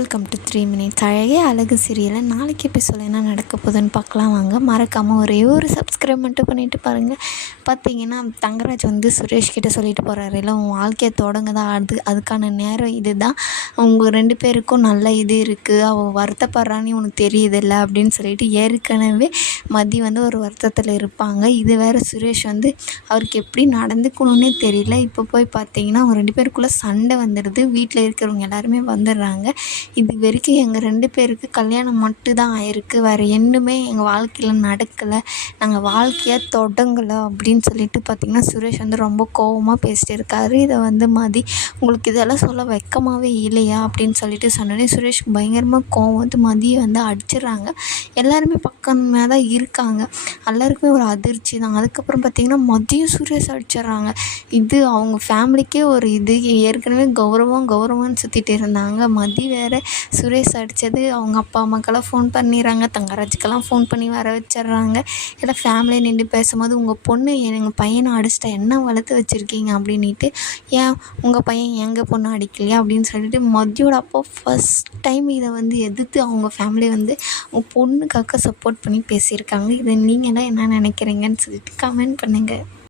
Welcome to 3 minutes. அழகே அழகு சீரியலில் நாளைக்கு எபிசோட் என்ன நடக்க போகுதுன்னு பார்க்கலாம் வாங்க. மறக்காமல் ஒரே ஒரு சப்ஸ்கிரைப் மட்டும் பண்ணிவிட்டு பாருங்கள். பார்த்தீங்கன்னா தங்கராஜ் சுரேஷ் கிட்டே சொல்லிட்டு போகிறாரு, இல்லை உன் வாழ்க்கையை தொடங்க தான் அதுக்கான நேரம் இது தான். உங்கள் 2 பேருக்கும் நல்ல இது இருக்குது, அவள் வருத்தப்படுறான்னு உனக்கு தெரியுதில்ல அப்படின்னு சொல்லிட்டு ஏற்கனவே மதி ஒரு வருத்தத்தில் இருப்பாங்க. இது வேறு சுரேஷ் அவருக்கு எப்படி நடந்துக்கணுன்னே தெரியல. இப்போ போய் பார்த்தீங்கன்னா அவங்க 2 பேருக்குள்ளே சண்டை வந்துடுது. வீட்டில் இருக்கிறவங்க எல்லாருமே வந்துடுறாங்க. இது வரைக்கும் எங்கள் 2 பேருக்கு கல்யாணம் மட்டும்தான் ஆயிருக்கு, வேறு என்னுமே எங்கள் வாழ்க்கையில் நடக்கலை, நாங்கள் வாழ்க்கையை தொடங்கலை அப்படின்னு சொல்லிட்டு பார்த்திங்கன்னா சுரேஷ் ரொம்ப கோபமாக பேசிட்டு இருக்காரு. இதை மதி உங்களுக்கு இதெல்லாம் சொல்ல வெக்கமாகவே இல்லையா அப்படின்னு சொல்லிட்டு சொன்னோடனே சுரேஷ் பயங்கரமாக கோவம் மதியை அடிச்சிடுறாங்க. எல்லாருமே பக்கமாக தான் இருக்காங்க, எல்லாருக்குமே ஒரு அதிர்ச்சி தான். அதுக்கப்புறம் பார்த்திங்கன்னா மதியம் சுரேஷ் அடிச்சிடுறாங்க. இது அவங்க ஃபேமிலிக்கே ஒரு இது. ஏற்கனவே கௌரவம்னு சுற்றிட்டு இருந்தாங்க. மதி வேறு சுரேஷ் அடித்தது அவங்க அப்பா அம்மாக்கெல்லாம் ஃபோன் பண்ணிடுறாங்க, தங்கராஜுக்கெல்லாம் ஃபோன் பண்ணி வர வச்சிடுறாங்க. எல்லாம் ஃபேமிலியை நின்று பேசும்போது உங்கள் பொண்ணு எங்கள் பையனை அடிச்சிட்டா என்ன வளர்த்து வச்சுருக்கீங்க அப்படின்ட்டு, ஏன் உங்கள் பையன் எங்கள் பொண்ணு அடிக்கலையா அப்படின்னு சொல்லிட்டு மதியோட அப்பா ஃபஸ்ட் டைம் இதை எதிர்த்து அவங்க ஃபேமிலி அவங்க பொண்ணுக்காக சப்போர்ட் பண்ணி பேசியிருக்காங்க. இதை நீங்கள்லாம் என்ன நினைக்கிறீங்கன்னு சொல்லிட்டு கமெண்ட் பண்ணுங்கள்.